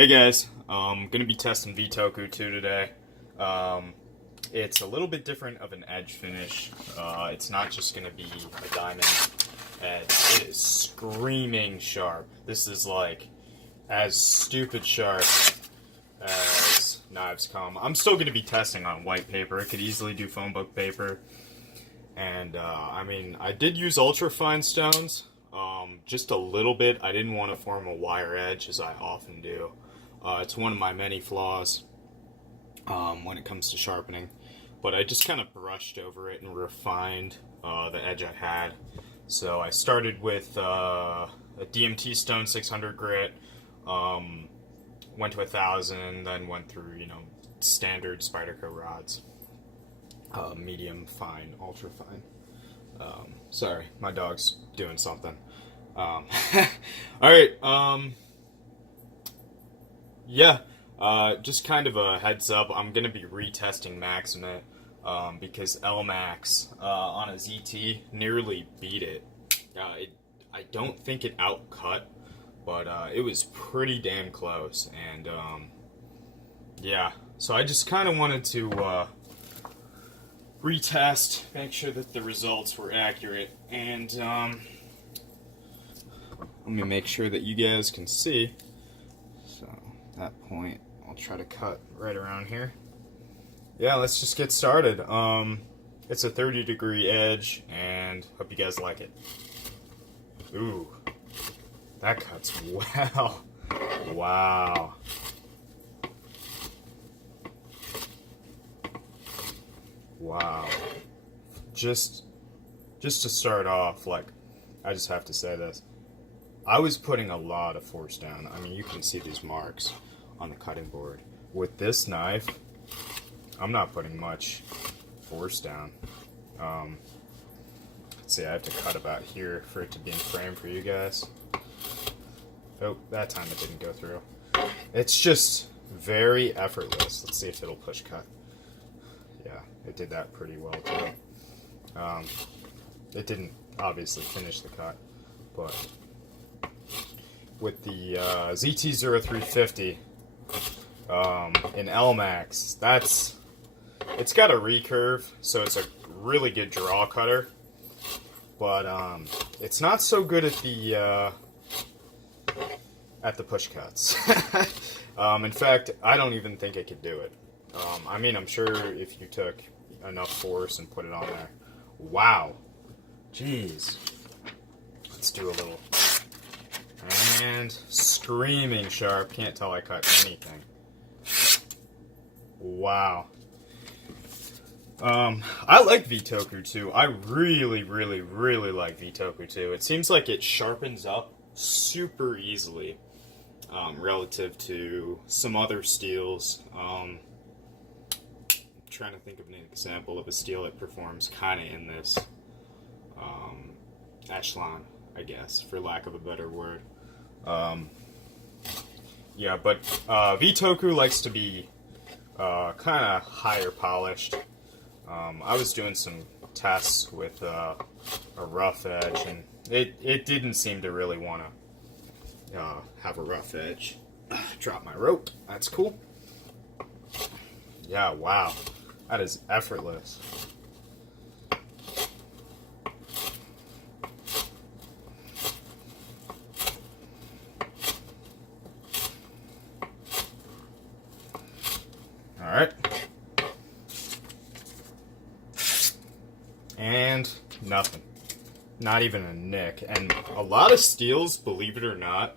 Hey guys, I'm going to be testing Vtoku 2 today. It's a little bit different of an edge finish. It's not just going to be a diamond edge. It is screaming sharp. This is like as stupid sharp as knives come. I'm still going to be testing on white paper. It could easily do phone book paper. And I mean, I did use ultra fine stones. Just a little bit. I didn't want to form a wire edge as I often do. It's one of my many flaws when it comes to sharpening. But I just kind of brushed over it and refined the edge I had. So I started with a DMT stone 600 grit, went to 1,000, then went through, standard spyderco rods. Medium, fine, ultra fine. Sorry, my dog's doing something. Alright, yeah, just kind of a heads up, I'm going to be retesting Maximate, because LMax, on a ZT, nearly beat it. I don't think it outcut, but, it was pretty damn close, and, yeah, so I just kind of wanted to, retest, make sure that the results were accurate, and let me make sure that you guys can see. So at that point, I'll try to cut right around here. Yeah, let's just get started. It's a 30-degree edge, and hope you guys like it. Ooh, that cuts well. Wow. Wow. Just to start off, I just have to say this. I was putting a lot of force down. I mean, you can see these marks on the cutting board. With this knife, I'm not putting much force down. Let's see, I have to cut about here for it to be in frame for you guys. Oh, that time it didn't go through. It's just very effortless. Let's see if it'll push cut. Yeah, it did that pretty well too. It didn't obviously finish the cut, but with the ZT-0350 in LMax, it's got a recurve, so it's a really good draw cutter, but it's not so good at the push cuts. In fact, I don't even think it could do it. I mean, I'm sure if you took enough force and put it on there. Wow. Jeez. Let's do a little. And screaming sharp. Can't tell I cut anything. Wow. I like Vtoku 2. I really, really, really like Vtoku 2. It seems like it sharpens up super easily relative to some other steels. Trying to think of an example of a steel that performs kind of in this echelon, I guess, for lack of a better word. Yeah, but Vtoku likes to be kind of higher polished. I was doing some tests with a rough edge, and it didn't seem to really want to have a rough edge. Drop my rope. That's cool. Yeah, wow. That is effortless. Alright. And nothing. Not even a nick. And a lot of steels, believe it or not,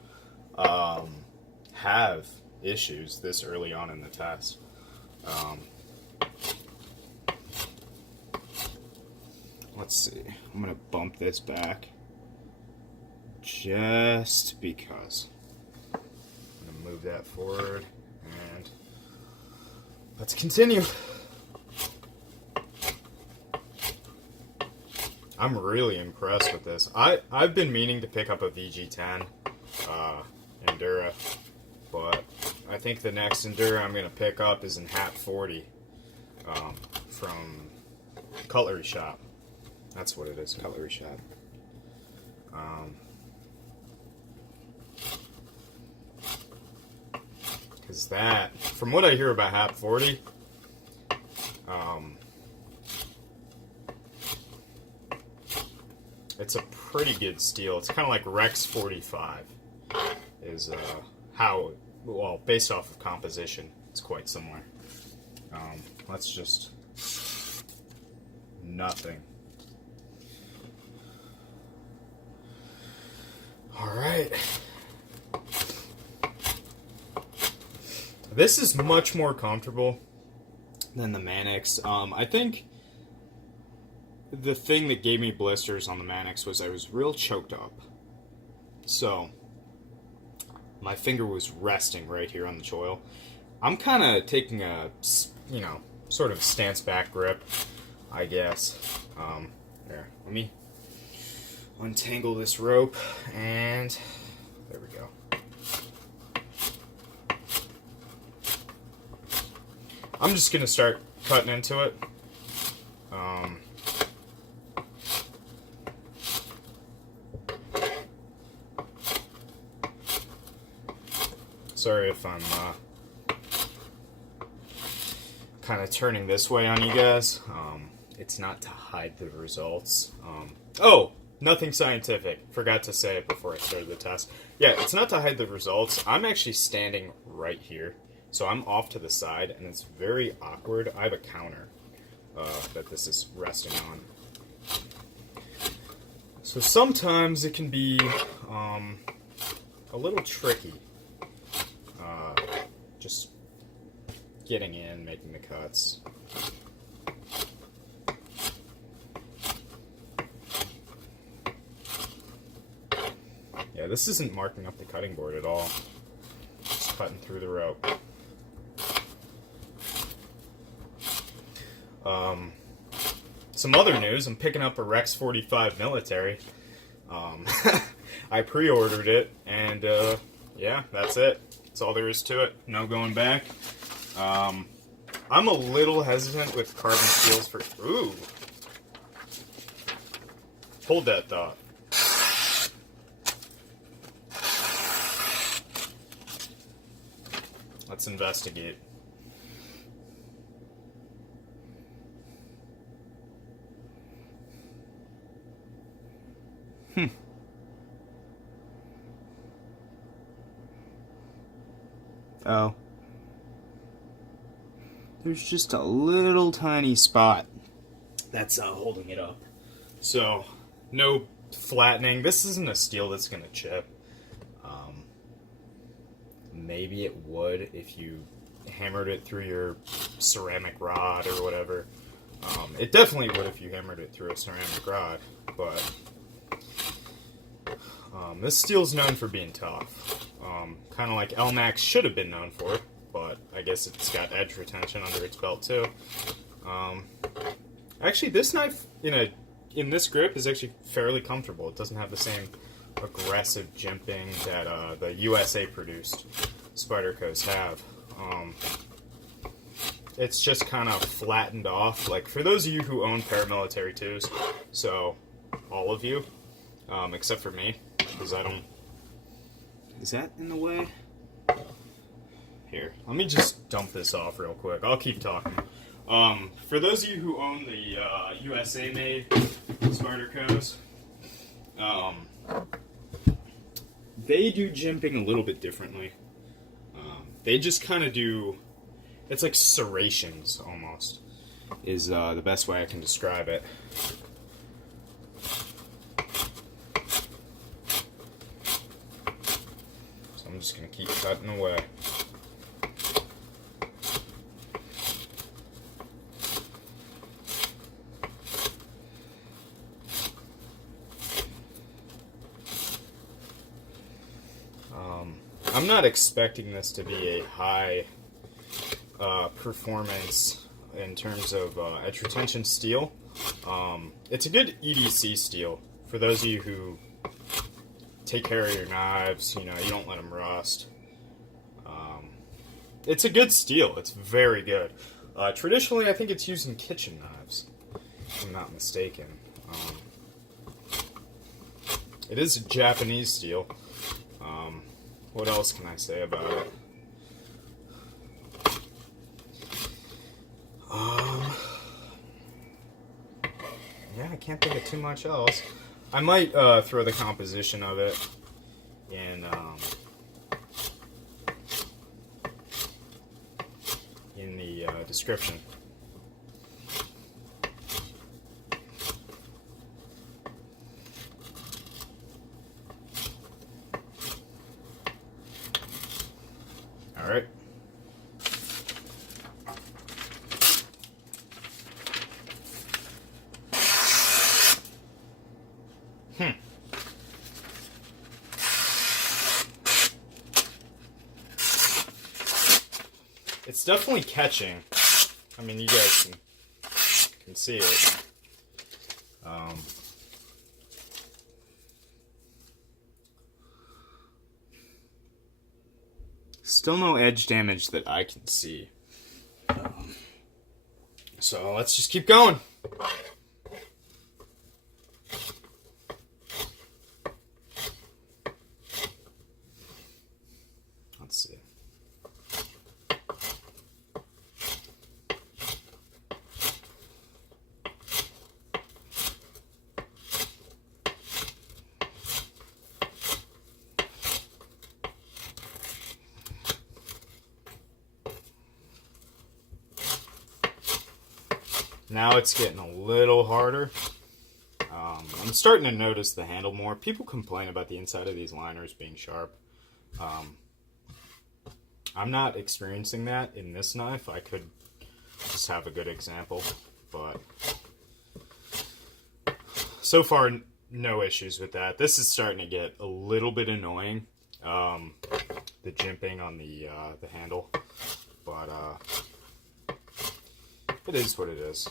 have issues this early on in the test. Let's see. I'm going to bump this back just because. I'm going to move that forward, and let's continue. I'm really impressed with this. I've been meaning to pick up a VG10 Endura, but I think the next Endura I'm going to pick up is in Hat 40 from Cutlery Shop. That's what it is, Cutlery Shop. Because that, from what I hear about HAP 40, it's a pretty good steel. It's kind of like Rex 45 is how, well, based off of composition, it's quite similar. Let's just, nothing. All right. This is much more comfortable than the Manix. I think the thing that gave me blisters on the Manix was I was real choked up. So, my finger was resting right here on the choil. I'm kind of taking a, you know, sort of stance back grip, I guess. There, let me untangle this rope, and there we go. I'm just going to start cutting into it. Sorry if I'm kind of turning this way on you guys. It's not to hide the results. Oh, nothing scientific. Forgot to say it before I started the test. Yeah, it's not to hide the results. I'm actually standing right here. So I'm off to the side, and it's very awkward. I have a counter that this is resting on. So sometimes it can be a little tricky. Just getting in, making the cuts. Yeah, this isn't marking up the cutting board at all. Just cutting through the rope. Some other news, I'm picking up a Rex 45 military. I pre-ordered it, and yeah, that's it. That's all there is to it. No going back. I'm a little hesitant with carbon steels for... Ooh. Hold that thought. Let's investigate. Oh. There's just a little tiny spot that's holding it up. So, no flattening. This isn't a steel that's going to chip. Maybe it would if you hammered it through your ceramic rod or whatever. It definitely would if you hammered it through a ceramic rod, but this steel's known for being tough. Kind of like LMAX should have been known for, but I guess it's got edge retention under its belt too. Actually, this knife in this grip is actually fairly comfortable. It doesn't have the same aggressive jimping that the USA produced Spydercos have. It's just kind of flattened off. Like, for those of you who own paramilitary twos, so all of you, except for me, because I don't... Is that in the way? Here, let me just dump this off real quick. I'll keep talking. For those of you who own the USA-made Spydercos, they do jimping a little bit differently. They just kind of do... It's like serrations, almost, is the best way I can describe it. So I'm just going to keep cutting away. I'm not expecting this to be a high performance in terms of edge retention steel. It's a good EDC steel for those of you who take care of your knives. You know, you don't let them rust. It's a good steel. It's very good. Traditionally, I think it's used in kitchen knives, if I'm not mistaken. It is a Japanese steel. What else can I say about it? can't think of too much else. I might throw the composition of it in the description. All right. It's definitely catching. I mean, you guys can see it. Still no edge damage that I can see. So let's just keep going. Let's see. Now it's getting a little harder. I'm starting to notice the handle more. People complain about the inside of these liners being sharp. I'm not experiencing that in this knife. I could just have a good example, but so far no issues with that. This is starting to get a little bit annoying, the jimping on the handle, but it is what it is.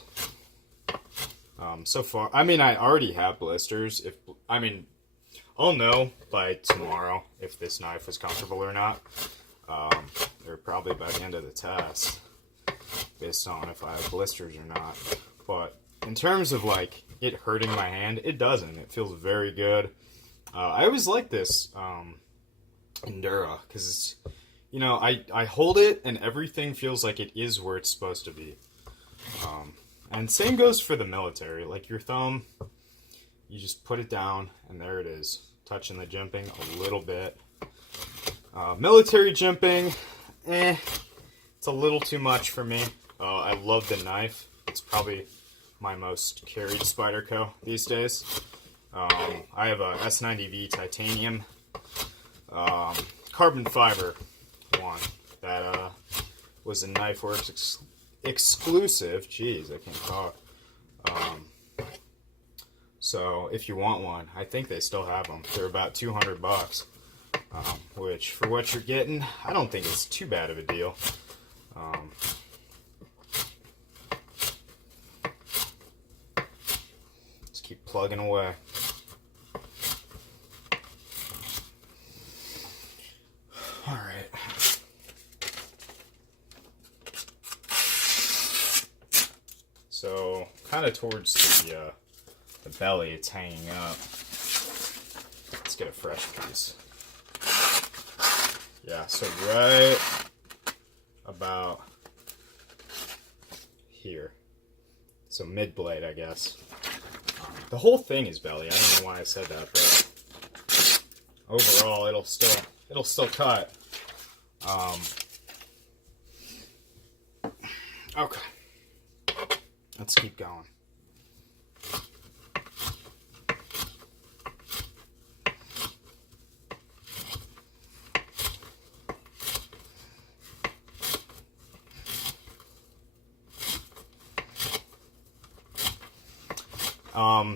So far, I mean, I already have blisters. I'll know by tomorrow if this knife was comfortable or not. Or probably by the end of the test, based on if I have blisters or not. But in terms of like it hurting my hand, it doesn't. It feels very good. I always like this endura because it's, you know, I hold it and everything feels like it is where it's supposed to be. And same goes for the military. Like your thumb, you just put it down and there it is, touching the jimping a little bit. Military jimping, it's a little too much for me. I love the knife. It's probably my most carried Spyderco these days. I have a S90V titanium carbon fiber one that was a KnifeWorks exclusive. Jeez, I can't talk. So if you want one, I think they still have them. They're about $200, which for what you're getting, I don't think it's too bad of a deal. Just keep plugging away. All right. So, kind of towards the belly, it's hanging up. Let's get a fresh piece. Yeah, so right about here. So mid-blade, I guess. The whole thing is belly. I don't know why I said that, but overall, it'll still cut. Okay. Let's keep going.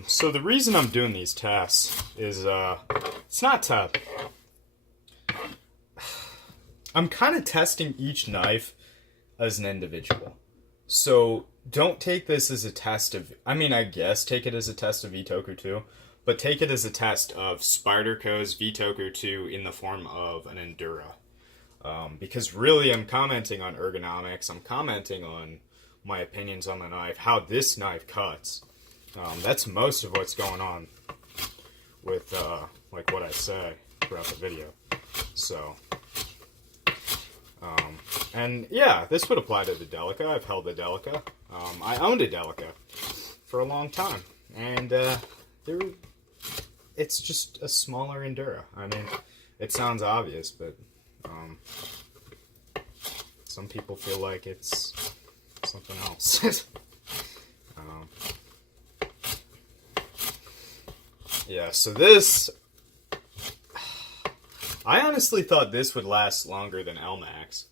So the reason I'm doing these tests is, it's not to... I'm kind of testing each knife as an individual. So don't take this as a test of... I mean, I guess take it as a test of Vtoku 2, but take it as a test of Spyderco's Vtoku 2 in the form of an endura. Because really I'm commenting on ergonomics, I'm commenting on my opinions on the knife, how this knife cuts. That's most of what's going on with like what I say throughout the video. So, and yeah, this would apply to the Delica. I've held the Delica. I owned a Delica for a long time, and it's just a smaller endura. I mean, it sounds obvious, but some people feel like it's something else. Yeah, so this, I honestly thought this would last longer than LMAX,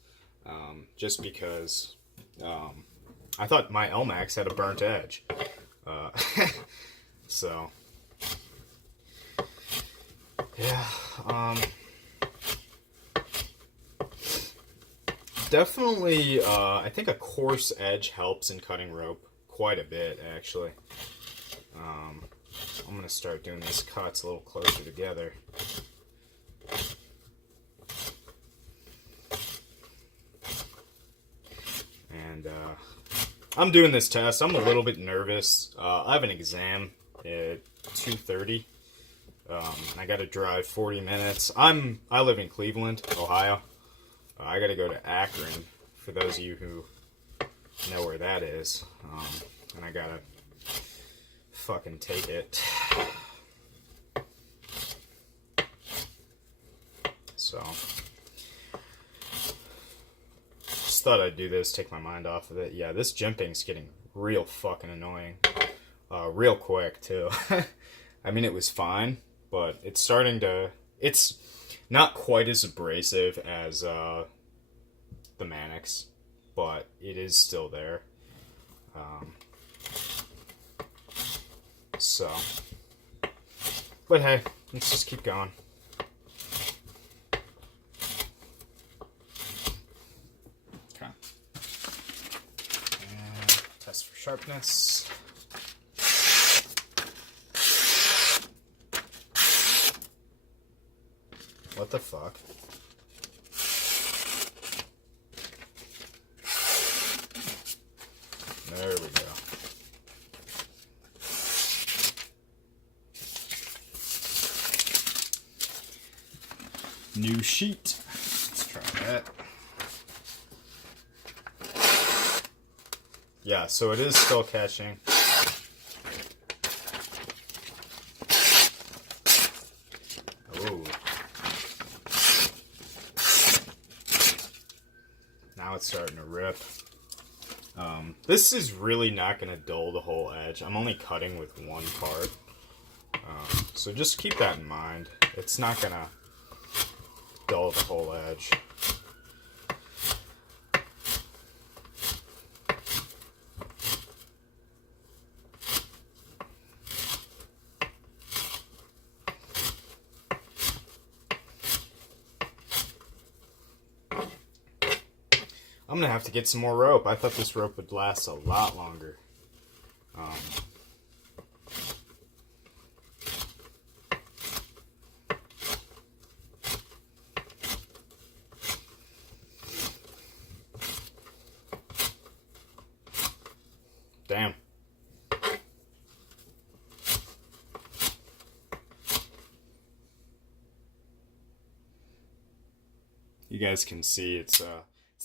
just because I thought my LMAX had a burnt edge. So, yeah, definitely, I think a coarse edge helps in cutting rope quite a bit, actually. I'm going to start doing these cuts a little closer together. And I'm doing this test. I'm a little bit nervous. I have an exam at 2:30. I got to drive 40 minutes. I live in Cleveland, Ohio. I got to go to Akron, for those of you who know where that is. And I got to fucking take it. So, just thought I'd do this, take my mind off of it. Yeah, this jimping's getting real fucking annoying. Real quick, too. I mean, it was fine, but it's starting to... It's not quite as abrasive as the Mannix, but it is still there. So... But hey, let's just keep going. Okay. And test for sharpness. What the fuck? There we go. New sheet. Let's try that. Yeah, so it is still catching. Oh. Now it's starting to rip. This is really not going to dull the whole edge. I'm only cutting with one part. So just keep that in mind. It's not going to dull the whole edge. I'm gonna have to get some more rope. I thought this rope would last a lot longer. Damn. You guys can see it's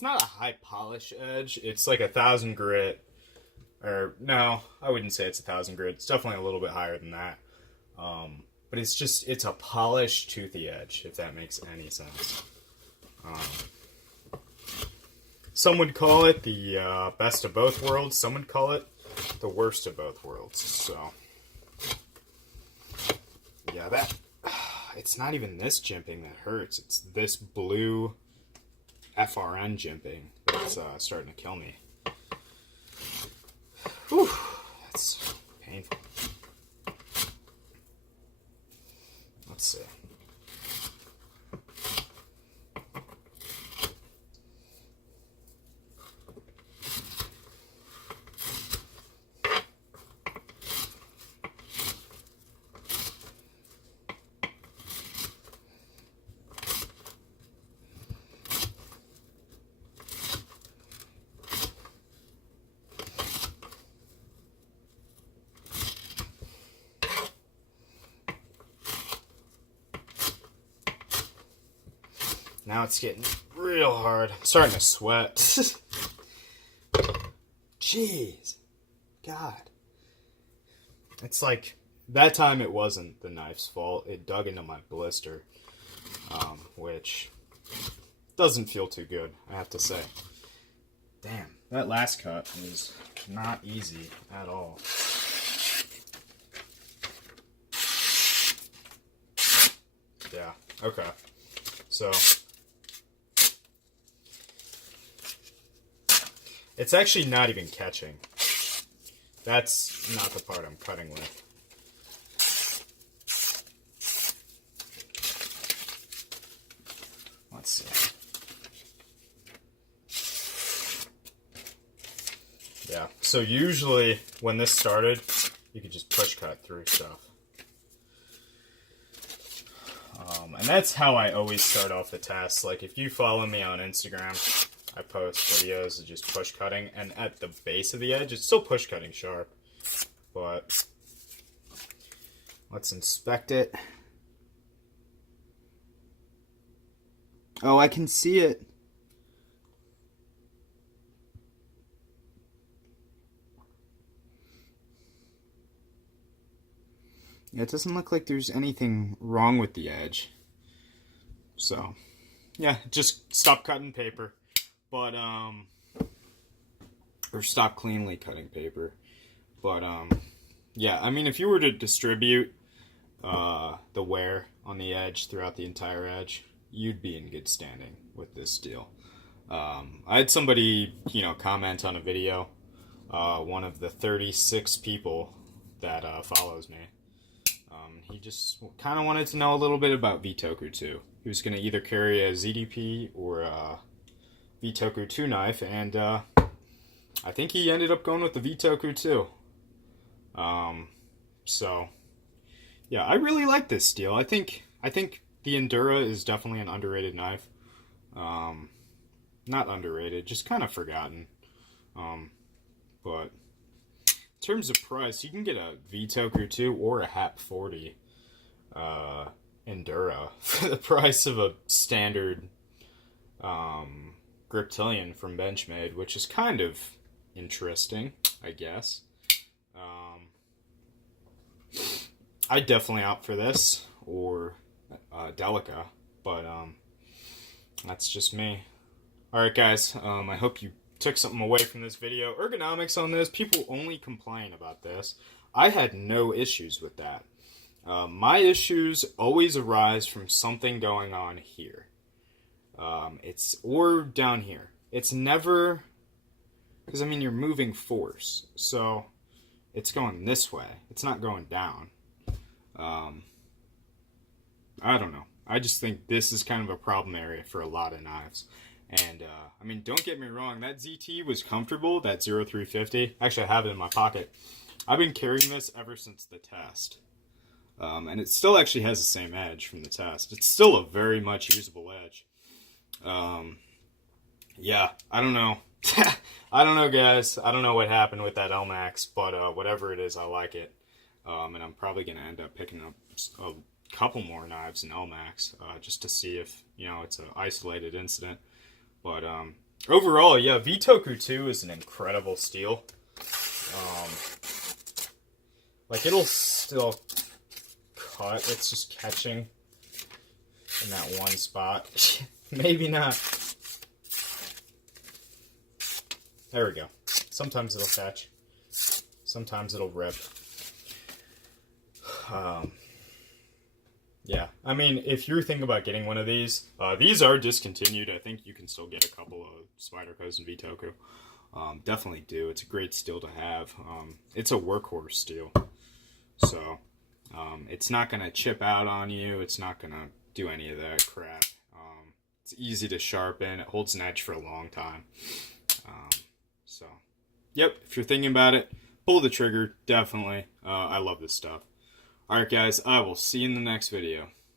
not a high polish edge. It's like 1,000 grit. Or no, I wouldn't say it's 1,000 grit. It's definitely a little bit higher than that. But it's a polished toothy edge, if that makes any sense. Some would call it the best of both worlds. Some would call it the worst of both worlds. So, yeah, it's not even this jimping that hurts. It's this blue FRN jimping that's starting to kill me. Whew, that's painful. Let's see. Now it's getting real hard. I'm starting to sweat. Jeez. God. it's like, that time it wasn't the knife's fault. It dug into my blister, which doesn't feel too good, I have to say. Damn, that last cut was not easy at all. Yeah, okay. So, it's actually not even catching. That's not the part I'm cutting with. Let's see. Yeah, so usually when this started, you could just push cut through stuff. And that's how I always start off the test. Like, if you follow me on Instagram, I post videos of just push cutting, and at the base of the edge, it's still push cutting sharp. But let's inspect it. Oh, I can see it. Yeah, it doesn't look like there's anything wrong with the edge. So, yeah, just stop cutting paper. But, or stop cleanly cutting paper. But, yeah, I mean, if you were to distribute the wear on the edge throughout the entire edge, you'd be in good standing with this steel. I had somebody, comment on a video, one of the 36 people that follows me. He just kind of wanted to know a little bit about Vtoku 2. He was going to either carry a ZDP or a Vtoku 2 knife, and I think he ended up going with the Vtoku 2. So, yeah, I really like this steel. I think the Endura is definitely an underrated knife. Not underrated, just kind of forgotten. But in terms of price, you can get a Vtoku 2 or a HAP 40 Endura for the price of a standard Griptilian from Benchmade, which is kind of interesting, I guess. I'd definitely opt for this or Delica, but that's just me. Alright guys, I hope you took something away from this video. Ergonomics on this, people only complain about this. I had no issues with that. My issues always arise from something going on here. Or down here. It's never, because I mean you're moving force, so it's going this way. It's not going down. I don't know. I just think this is kind of a problem area for a lot of knives. And, I mean, don't get me wrong, that ZT was comfortable, that 0350. Actually, I have it in my pocket. I've been carrying this ever since the test. And it still actually has the same edge from the test. It's still a very much usable edge. Yeah, I don't know. I don't know, guys. I don't know what happened with that LMAX, but whatever it is, I like it. And I'm probably going to end up picking up a couple more knives in LMAX, just to see if, it's an isolated incident. But overall, yeah, Vtoku 2 is an incredible steel. Like, it'll still cut. It's just catching in that one spot. Maybe not. There we go. Sometimes it'll catch. Sometimes it'll rip. Yeah, I mean, if you're thinking about getting one of these are discontinued. I think you can still get a couple of Spydercos and Vtoku. Definitely do. It's a great steel to have. It's a workhorse steel. So, it's not going to chip out on you. It's not going to do any of that crap. It's easy to sharpen. It holds an edge for a long time. So, yep, if you're thinking about it, pull the trigger, definitely. I love this stuff. Alright guys, I will see you in the next video.